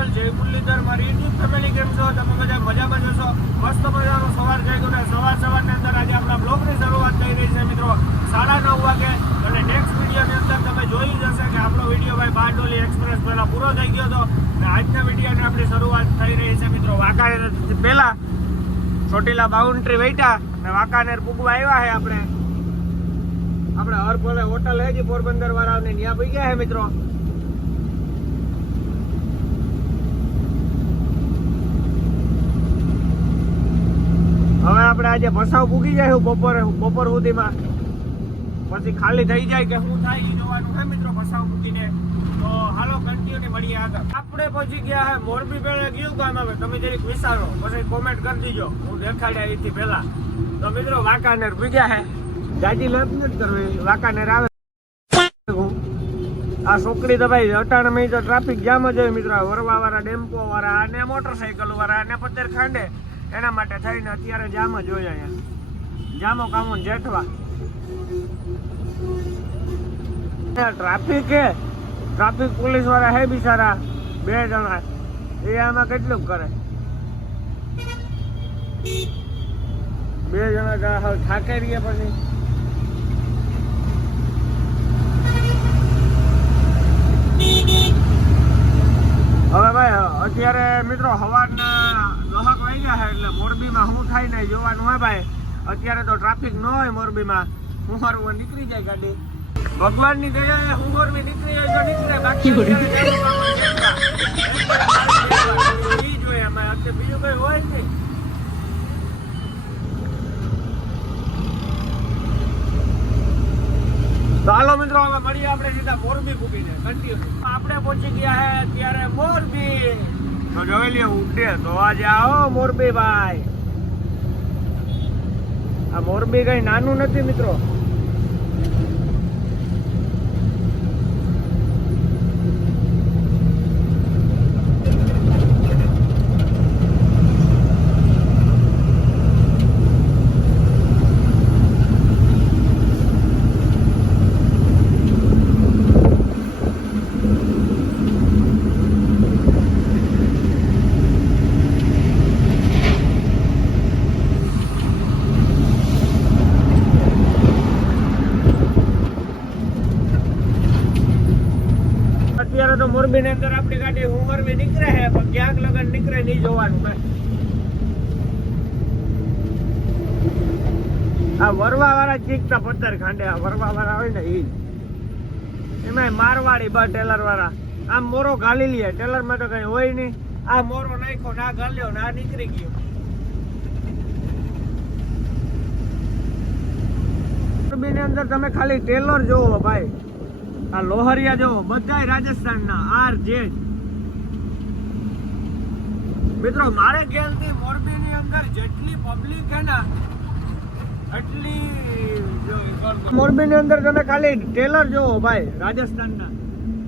પટેલ જય મુરલીધર મારી YouTube family કેમ છો? તમે બધા મજામાં જશો? મસ્ત મજાનો સવાર થઈ ગયો ને સવારની અંદર આજે આપણા બ્લોગની શરૂઆત થઈ રહી છે મિત્રો 9:30 વાગે અને નેક્સ્ટ વિડીયોની અંદર તમે જોઈ જશે કે આપણો વિડીયો ભાઈ બારડોલી એક્સપ્રેસ પહેલા પૂરો થઈ ગયો હતો અને આજના વિડીયોની આપણી શરૂઆત થઈ રહી છે મિત્રો વાંકાનેર પહેલા ચોટીલા બાઉન્ડ્રી વૈટા અને વાંકાનેર પૂગવા આવ્યા છે આપણે હરભલે હોટલ હે પોરબંદર વાળાને ત્યાં પી ગયા છે મિત્રો। હવે આપણે આજે ભસાવ પૂગી જાય બપોર સુધીમાં પછી ખાલી થઈ જાય કે શું થાય એ જોવાનું છે મિત્રો ભસાવ પૂગીને। તો હાલો કન્ટિન્યુ મળીએ આગળ। આપણે પહોંચી ગયા છે મોરબી પહેલા કયું ગામ આવે તમે જરીક વિચારો પછી કોમેન્ટ કરી દીજો હું દેખાડ્યા એથી પહેલા। તો મિત્રો વાંકાનેર પૂગ્યા છે ગાડી લપ નથી કરવી વાંકાનેર આવે આ છોકરી તો ભાઈ અટાણે તો ટ્રાફિક જામ જ હોય મિત્રો વરવા વાળા ટેમ્પો વાળા અને મોટરસાયકલ વાળા અને પત્તર ખાંડે એના માટે થઈને અત્યારે જામ જ હોય અહીંયા જામો કામો જેઠવા ટ્રાફિક પોલીસ વાળા હે બિચારા 2 જણા એ આમાં કેટલું કરે 2 જણા થાકે રહ્યા પછી હવે ભાઈ અત્યારે મિત્રો સવારના 10 વાગ્યા છે એટલે મોરબીમાં શું થાય ને જોવાનું હોય ભાઈ। અત્યારે તો ટ્રાફિક ન હોય મોરબીમાં હુંરવા નીકળી જાય ગાડી ભગવાનની દયાએ હુંરવી નીકળી જાય તો નીકળે બાકી જોઈએ એમાં અત્યારે બીજું કઈ હોય જ નહીં। તો હાલો મિત્રો હવે મળીએ આપણે સીધા મોરબી પૂગીને કન્ટિન્યુ। આપણે પહોંચી ગયા હે અત્યારે મોરબી તો જોઈ લે ઉડે તો આજે આવો મોરબી ભાઈ। આ મોરબી કઈ નાનું નથી મિત્રો તો મોરબી ની અંદર આપણી ગાડી હુંમરવી નીકળે છે પણ ક્યાંક લગન નીકળે નહીં જોવાનું કઈ। આ વરવા વાળા ચીકતા પત્તર ખાંડે આ વરવા વાળા હોય ને એમાં મારવાડી બા ટેલર વાળા આમ મોરો ઘાલી લે ટેલર માં તો કઈ હોય નહીં આ મોરો નાખ્યો ના ઘાલ્યો ના નીકળી ગયો। મોરબી ની અંદર તમે ખાલી ટેલર જોવો ભાઈ આ લોહરિયા જો બધા રાજસ્થાનના RJ મિત્રો મારે ખ્યાલથી મોરબીની અંદર જેટલી પબ્લિક છે ને એટલી મોરબીની અંદર તમે ખાલી ટેલર જોવો ભાઈ રાજસ્થાનના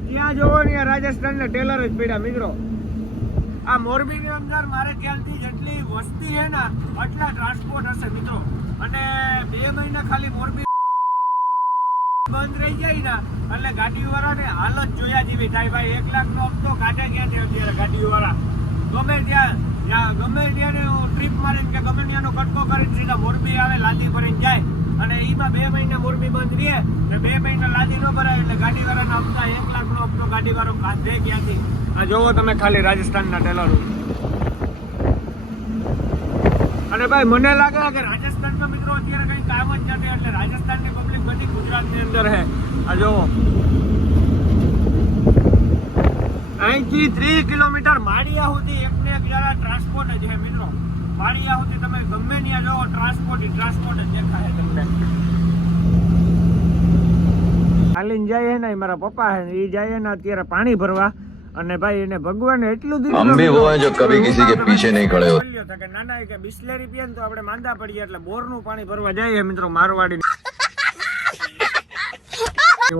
ત્યાં જોવો ને રાજસ્થાનના ટેલર જ પડ્યા મિત્રો। આ મોરબીની અંદર મારે ખ્યાલથી જેટલી વસ્તી છે ને એટલા ટ્રાન્સપોર્ટ હશે મિત્રો અને 2 મહિના ખાલી મોરબી બંધ રહી જાય ને એટલે ગાડી વાળાને હાલત જોયા જેવી થાય ભાઈ। 1 લાખ નો હપ્તો કાઢે ગયા છે અત્યારે ગાડી વાળા ગમે ત્યાં ટ્રીપ મારીને કે ગમે ત્યાંનો કટકો કરીને સીધા મોરબી આવે લાદી ભરીને જાય અને એમાં 2 મહિના મોરબી બંધ રહે ને 2 મહિના લાદી ન ભરાય એટલે ગાડી વાળાના હપ્તા 1 લાખ નો હપ્તો ગાડી વાળો કાઢે ક્યાંથી આ જોવો તમે ખાલી રાજસ્થાનના ટેલરો। અને ભાઈ મને લાગે કે રાજસ્થાનમાં મિત્રો અત્યારે કઈ કામ જ નથી એટલે રાજસ્થાનની પબ્લિક બધી ગુજરાતની અંદર છે। આ જોવો અહીંથી 30 કિલોમીટર માળિયા સુધી એકને એક જરા ટ્રાન્સપોર્ટ જ છે મિત્રો। માળિયા સુધી તમે ગમે ત્યાં જોવો ટ્રાન્સપોર્ટ જ દેખાય તમને। હાલીને જાય ને મારા પપ્પા છે એ જાય ને અત્યારે પાણી ભરવા અને ભાઈ એને ભગવાને એટલું દીધું हम भी वो हैं जो कभी किसी के पीछे नहीं खड़े होते કે નાના કે બિસ્લેરી પીએ ને તો આપણે માંદા પડીએ એટલે બોરનું પાણી ભરવા જઈએ મિત્રો મારવાડી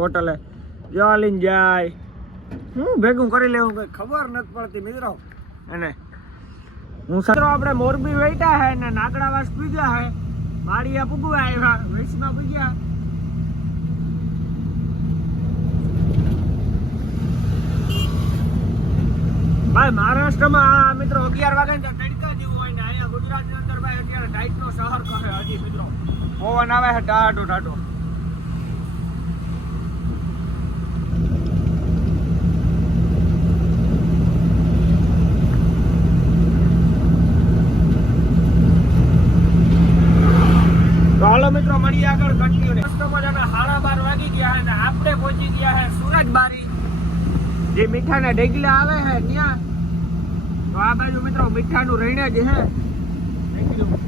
હોટલે જાલીને જાય હું ભેગું કરી લેવું કઈ ખબર નથી પડતી મિત્રો। અને હું મિત્રો આપણે મોરબી વૈટા હે ને નાગડાવાસ પૂગ્યા હે માળિયા પૂગવા આવ્યા વૈષ્ણવ પૂગ્યા ભાઈ મહારાષ્ટ્રમાં આ મિત્રો 11 વાગે ને તડકા જેવું હોય ને અહીંયા ગુજરાતની અંદર ભાઈ અત્યારે ટાઈટનો સહર કરે હજી મિત્રો પવન આવે છે ટાટો ટાટો. તો હાલો મિત્રો મળીએ આગળ કન્ટિન્યુ. મસ્ત મજાના 12:30 વાગી ગયા અને આપણે પહોંચી ગયા છે સુરજબારી જે મીઠાના ઢેગલા આવે છે ત્યાં. તો આ બાજુ મિત્રો મીઠાનું રહીને જ હે ઢેગલું.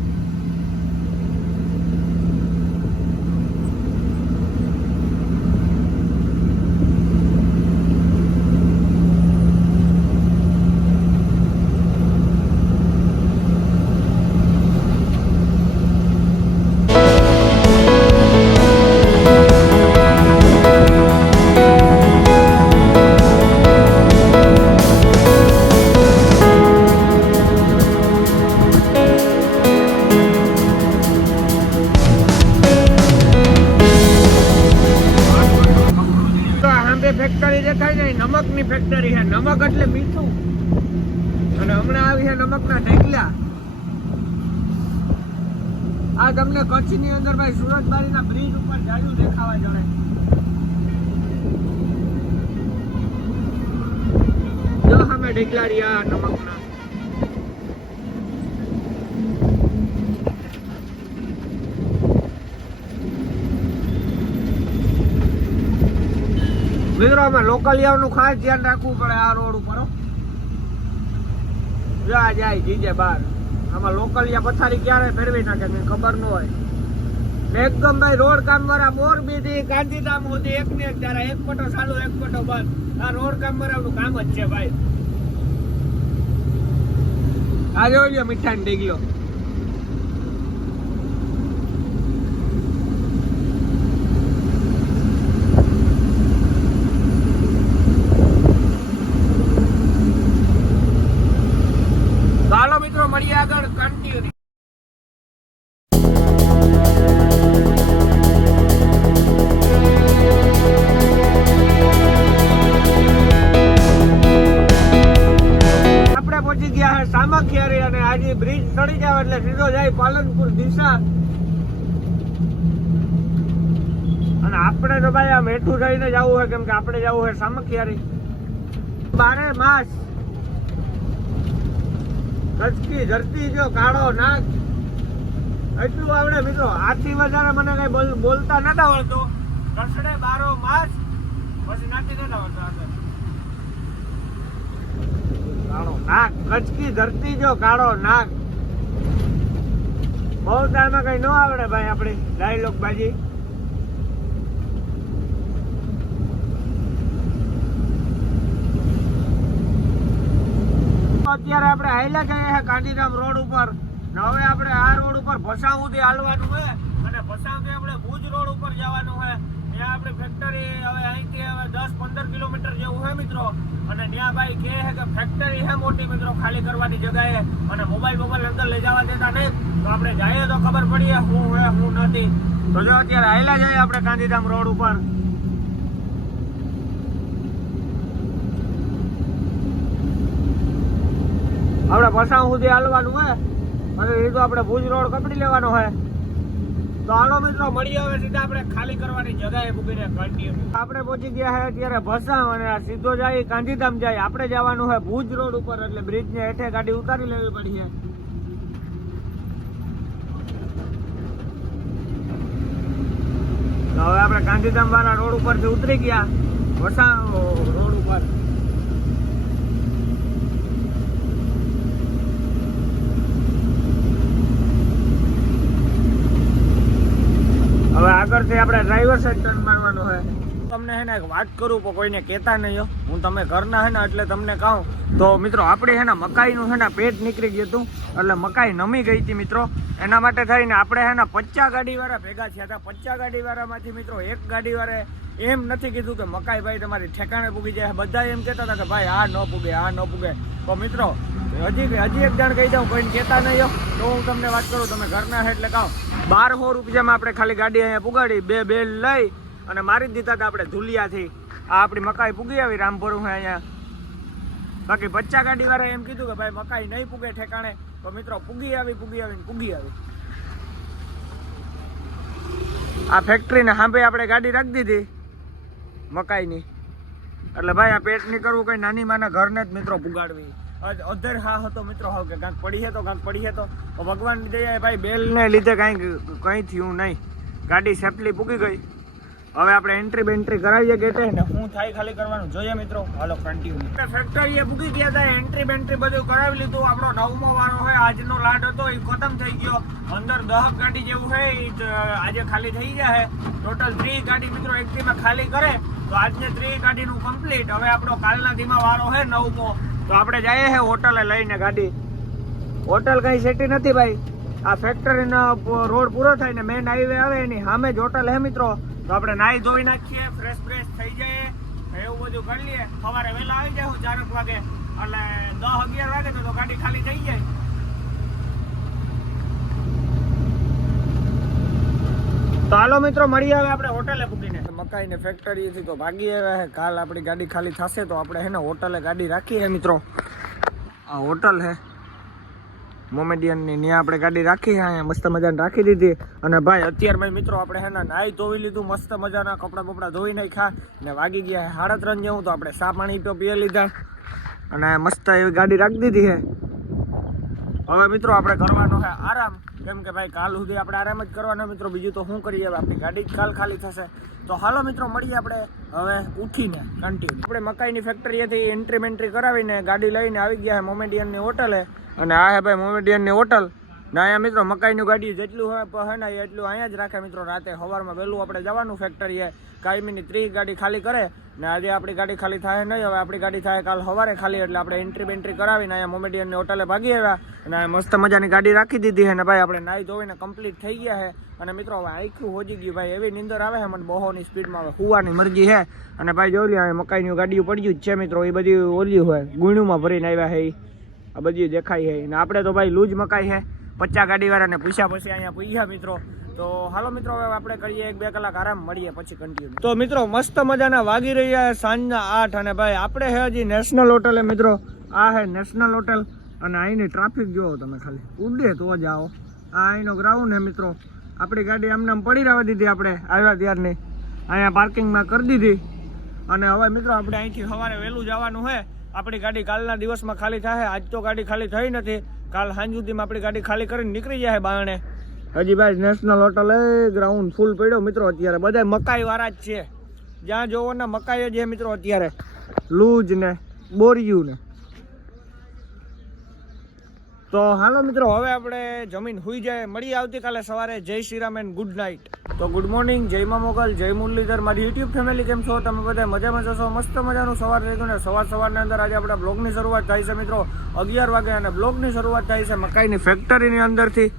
ફેક્ટરી દેખાય ને નમકની ફેક્ટરી છે. નમક એટલે મીઠું અને હમણાં આવી છે નમકના ઢેકલા. આ તમને કચ્છની અંદર ભાઈ સુરજબારીના બ્રિજ ઉપર જાયું દેખાવા જડે. જો સામે ઢેકલા રહ્યા નમકના. મિત્રો આમાં લોકલિયાઓનું ખાસ ધ્યાન રાખવું પડે આ રોડ ઉપર. જા જાય જીજે બાર આમાં લોકલિયા પથારી ક્યારે ફેરવી નાખે કઈ ખબર ન હોય. એકદમ ભાઈ રોડ કામ વાળા મોરબી થી ગાંધીધામ સુધી એક ને એક ત્યારે એક પટો ચાલુ એક પટો બંધ. આ રોડ કામ વાળાનું કામ જ છે ભાઈ. આ જોઈ લો મીઠાનો ઢેગલો. ચાલો મિત્રો મળીએ આગળ કન્ટિન્યુ. આપણે પહોંચી ગયા છે સામખિયારી અને આજે બ્રિજ ચડી જાવ એટલે સીધો જાય પાલનપુર દિશા. અને આપણે તો ભાઈ આમ હેઠું થઈને જવું હોય કેમ કે આપણે જવું હોય સામખિયારી. 12 માસ કચ્છી ધરતી જો કાળો નાગ એટલું આવડે મિત્રો. આથી વધારે મને કઈ બોલતા નતા આવડતું. રસડે 12 માસ પછી નાથી નતા આવડતું. કાળો નાગ કચ્છી ધરતી જો કાળો નાગ બહુ ટાઈમમાં કઈ ન આવડે ભાઈ આપડી ડાયલોગ બાજી. અત્યારે આપણે હાઈલા જઈએ છે ગાંધીધામ રોડ ઉપર. હવે આપણે આ રોડ ઉપર ભસાઉ સુધી હાલવાનું છે અને ભસાઉથી આપણે ભુજ રોડ ઉપર જવાનું છે. ત્યાં આપણે ફેક્ટરી હવે અહીંથી હવે 10-15 કિલોમીટર જેવું છે મિત્રો. અને ત્યાં ભાઈ કહે છે કે ફેક્ટરી છે મોટી મિત્રો ખાલી કરવાની જગ્યાએ અને મોબાઈલ અંદર લઈ જવા દેતા નહીં. તો આપણે જઈએ તો ખબર પડીએ શું છે શું નથી. તો જો અત્યારે હાઈલા જઈએ આપણે ગાંધીધામ રોડ ઉપર. આપણે ભસાઉ સુધી હાલવાનું હોય અને એ તો આપણે ભુજ રોડ કપડી લેવાનો હોય. તો હાલો મિત્રો મળીએ હવે સીધા આપણે ખાલી કરવાની જગ્યાએ મૂકીને કન્ટિન્યુ. આપણે પહોંચી ગયા છે અત્યારે ભસાઉ અને સીધો જાય ગાંધીધામ જાય. આપણે જવાનું હોય ભુજ રોડ ઉપર એટલે બ્રિજ ને હેઠે ગાડી ઉતારી લેવી પડી છે. તો હવે આપણે ગાંધીધામ વાળા રોડ ઉપરથી ઉતરી ગયા ભસાઉ રોડ ઉપર. હવે આગળથી આપણે ડ્રાઈવર સાઈડ ટર્ન મારવાનો છે. તમને હે ને એક વાત કરું પણ કોઈને કહેતા નહીં હો. હું તમે ઘરના હે ને એટલે તમને કહું તો મિત્રો આપણે હે ને મકાઈનું હે ને પેટ નીકળી ગયું હતું એટલે મકાઈ નમી ગઈ હતી મિત્રો. એના માટે થઈને આપણે હે ને 50 ગાડીવાળા ભેગા થયા હતા. 50 ગાડીવાળામાંથી મિત્રો એક ગાડીવાળે એમ નથી કીધું કે મકાઈ ભાઈ તમારી ઠેકાણે પૂગી જાય. બધા એમ કહેતા હતા કે ભાઈ આ ન પૂગે આ ન પૂગે. તો મિત્રો હજી એક જણ કહી દઉં કોઈને કહેતા નહીં હો. તો હું તમને વાત કરું તમે ઘરના છે એટલે કહું 1200 રૂપિયામાં આપણે ખાલી ગાડી અહીંયા પુગાડી 2 બેલ લઈ અને મારી જ દીધા હતા આપણે ધુલિયાથી. આ આપણી મકાઈ પૂગી આવી રામપુર હું અહીંયા બાકી 50 ગાડી વાળા એમ કીધું કે ભાઈ મકાઈ નહીં પૂગે ઠેકાણે, તો મિત્રો પૂગી આવી. આ ફેક્ટરીને સાંભે આપણે ગાડી રાખી દીધી મકાઈની, એટલે ભાઈ આ પેટ નહીં કરવું, કઈ નાની માના ઘરને જ મિત્રો પુગાડવી. અધર હા હતો મિત્રો, હાવ કે કાંઈક પડી તો ભગવાનની દયા ભાઈ બેલને લીધે કંઈ થયું નહીં, ગાડી સેફલી પૂગી ગઈ. હવે આપણે એન્ટ્રી બેન્ટ્રી કરાવીએ ગેટે ને શું થાય ખાલી કરવાનું જોઈએ મિત્રો. હાલો કન્ટિન્યુ. ફેક્ટરીએ પૂગી ગયા હતા, એન્ટ્રી બેન્ટ્રી બધું કરાવી લીધું. આપણો 9મો વારો હોય, આજનો લાડ હતો એ ખતમ થઈ ગયો. અંદર 10 ગાડી જેવું છે એ આજે ખાલી થઈ જાય. ટોટલ 30 ગાડી મિત્રો એક્ટિવમાં ખાલી કરે તો આજને 30 ગાડીનું કમ્પ્લીટ. હવે આપણો કાલના ધીમા વારો છે 9મો, તો આપણે જઈએ છે હોટલે લઈને ગાડી. હોટલ કઈ સેટી નથી ભાઈ, આ ફેક્ટરીનો રોડ પૂરો થાય ને મેન હાઈવે આવે એની સામે જ હોટલ હે મિત્રો. તો આપણે નાહી ધોઈ નાખીએ, ફ્રેશ થઈ જઈએ, એવું બધું કરી લઈએ. સવારે વહેલા આવી જાય 4 વાગે, એટલે 10-11 વાગે તો ગાડી ખાલી થઈ જાય. તો હાલો મિત્રો મળીએ હવે આપણે હોટલે પૂગીને. મકાઈ ને ફેક્ટરીથી તો ભાગી આવ્યા છે. કાલ આપણી ગાડી ખાલી થશે તો આપણે હે ને હોટલે ગાડી રાખી છે મિત્રો. આ હોટલ છે મોમેડિયનની, ત્યાં આપણે ગાડી રાખી છે. અહીંયા મસ્ત મજાની રાખી દીધી. અને ભાઈ અત્યારમાં મિત્રો આપણે હે ને નાહી ધોઈ લીધું, મસ્ત મજાના કપડાં બપડા ધોઈ નાખ્યા ને વાગી ગયા 3:30 જેવું. તો આપણે ચા પાણી તો પીએ લીધા અને મસ્ત એવી ગાડી રાખી દીધી છે. હવે મિત્રો આપણે કરવાનો છે આરામ, કેમ કે ભાઈ કાલ સુધી આપણે આરામ જ કરવાના મિત્રો, બીજું તો શું કરીએ, આપણી ગાડી જ કાલ ખાલી થશે. તો હાલો મિત્રો મળીએ આપણે હવે ઉઠીને કન્ટિન્યુ. આપણે મકાઈની ફેક્ટરીએથી એન્ટ્રી બેન્ટ્રી કરાવીને ગાડી લઈને આવી ગયા છે મોમેડિયનની હોટલે. અને આ હે ભાઈ મોમેડિયનની હોટલ ને અહીંયા મિત્રો મકાઈનું ગાડી જેટલું હોય ને એટલું અહીંયા જ રાખે મિત્રો. રાતે સવારમાં વહેલું આપણે જવાનું ફેક્ટરીએ, કાયમીની 30 ગાડી ખાલી કરે ને આજે આપણી ગાડી ખાલી થાય નહીં. હવે આપણી ગાડી થાય કાલ સવારે ખાલી, એટલે આપણે એન્ટ્રી બેન્ટ્રી કરાવીને અહીંયા મોમેડિયનની હોટલે ભાગી આવ્યા અને મસ્ત મજાની ગાડી રાખી દીધી છે. ને ભાઈ આપણે નાહી ધોઈને કમ્પ્લીટ થઈ ગયા છે. અને મિત્રો હવે આખું હોજી ગયું ભાઈ, એવી નીંદર આવે છે મને બહોની સ્પીડમાં. હવે હુવાની મરજી છે. અને ભાઈ જોઈ લે મકાઈની ગાડીઓ પડ્યું જ છે મિત્રો, એ બધી ઓલી હોય ગુણ્યુંમાં ભરીને આવ્યા છે, આ બધી દેખાય છે. ને આપણે તો ભાઈ લૂજ મકાઈ છે, 50 ગાડી વાળાને પૂછ્યા પછી અહીંયા પૂછ્યા મિત્રો. તો હાલો મિત્રો હવે આપણે કરીએ 1-2 કલાક આરામ, મળીએ પછી કન્ટિન્યુ. તો મિત્રો મસ્ત મજાના વાગી રહ્યા સાંજના 8 અને ભાઈ આપણે હે હજી નેશનલ હોટલે મિત્રો. આ હે નેશનલ હોટલ અને અહીંની ટ્રાફિક જોવો તમે, ખાલી ઉડે તો જ આવો. આ અહીંનો ગ્રાઉન્ડ હે મિત્રો. આપણી ગાડી આમને પડી રહેવા દીધી, આપણે આવ્યા ત્યારની અહીંયા પાર્કિંગમાં કરી દીધી. અને હવે મિત્રો આપણે અહીંથી સવારે વહેલું જવાનું છે. આપણી ગાડી કાલના દિવસમાં ખાલી થાય. આજ તો ગાડી ખાલી થઈ નથી, કાલ સાંજ સુધીમાં આપણી ગાડી ખાલી કરીને નીકળી જાય બારણે. હજી ભાઈ નેશનલ હોટલ એ ગ્રાઉન્ડ ફૂલ પડ્યો મિત્રો. અત્યારે બધા મકાઈ વાળા જ છે, જ્યાં જોવો ને મકાઈ જ છે મિત્રો. અત્યારે લૂજ ને બોરિયું ને. તો હાલો મિત્રો હવે આપણે જમીન હુઈ જાય, મળીએ આવતીકાલે સવારે. જય Shri Ram and good night. તો ગુડ મોર્નિંગ, જય મા મોગલ, જય મુરલીધર. મારી યુટ્યુબ ફેમિલી કેમ છો તમે બધા? મજામાં જશો? મસ્ત મજાનું સવાર થઈ ગયું ને સવારની અંદર આજે આપણા બ્લોગની શરૂઆત થાય છે મિત્રો 11 વાગે. અને બ્લોગની શરૂઆત થાય છે મકાઈની ફેક્ટરીની અંદરથી.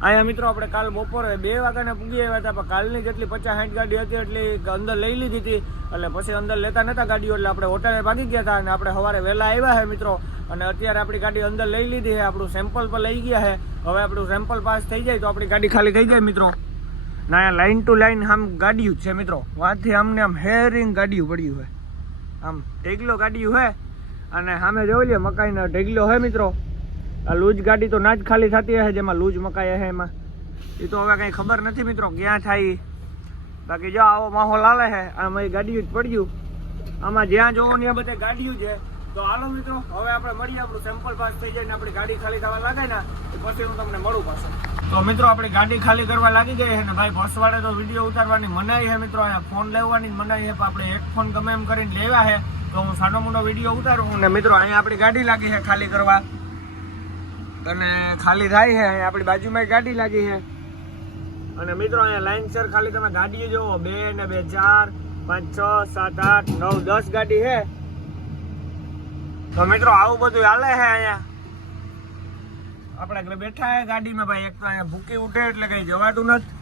અહીંયા મિત્રો આપણે કાલ બપોરે 2 વાગ્યાને પૂગી આવ્યા હતા, પણ કાલની જેટલી 50-60 ગાડી હતી એટલી અંદર લઈ લીધી હતી. એટલે પછી અંદર લેતા નતા ગાડીઓ, એટલે આપણે હોટલે ભાગી ગયા હતા. અને આપણે સવારે વહેલા આવ્યા છે મિત્રો. અને અત્યારે આપણી ગાડી અંદર લઈ લીધી છે, આપણું સેમ્પલ પર લઈ ગયા છે. હવે આપણું સેમ્પલ પાસ થઈ જાય તો આપણી ગાડી ખાલી થઈ જાય મિત્રો. ના અહીંયા લાઈન ટુ લાઈન આમ ગાડીઓ છે મિત્રો. વાંથી આમને આમ હેરિંગ ગાડીઓ પડ્યું હોય, આમ ઢેગલો ગાડીઓ છે. અને સામે જોઈ લે મકાઈનો ઢેગલો છે મિત્રો. આ લૂજ ગાડી તો ના જ ખાલી થતી હશે, જેમાં લૂજ મકાઈ હશે એમાં. એ તો હવે કંઈ ખબર નથી મિત્રો ક્યાં થાય. બાકી જો આવો માહોલ હાલે છે, આમાં ગાડીઓ જ પડ્યું. આમાં જ્યાં જોવો ત્યાં બધા ગાડીઓ છે. તો હાલો મિત્રો હવે આપણે મળીએ, આપણું સેમ્પલ પાસ થઈ જાય ને આપણી ગાડી ખાલી થવા લાગે ને પછી હું તમને મળું પાછું. તો મિત્રો આપણી ગાડી ખાલી કરવા લાગી ગઈ છે ને ભાઈ બસવાળે તો વિડીયો ઉતારવાની મનાઈ છે મિત્રો. અહીંયા ફોન લેવાની મનાઈ છે, પણ આપણે એક ફોન ગમે એમ કરીને લેવા છે તો હું સાનો મોટો વિડીયો ઉતારું. ને મિત્રો અહીંયા આપણી ગાડી લાગી છે ખાલી કરવા, અને ખાલી થાય છે. અહીંયા આપણી બાજુમાં ગાડી લાગી છે. અને મિત્રો અહીંયા લાઈનસર ખાલી તમે ગાડીઓ જોવો, 2 ને 2 4 5 6 7 8 9 10 ગાડી છે. તો મિત્રો આવું બધું હાલે છે અહીંયા. આપણે બેઠા છે ગાડીમાં ભાઈ. એક તો અહીંયા ભૂકી ઉઠે એટલે કઈ જવાતું નથી.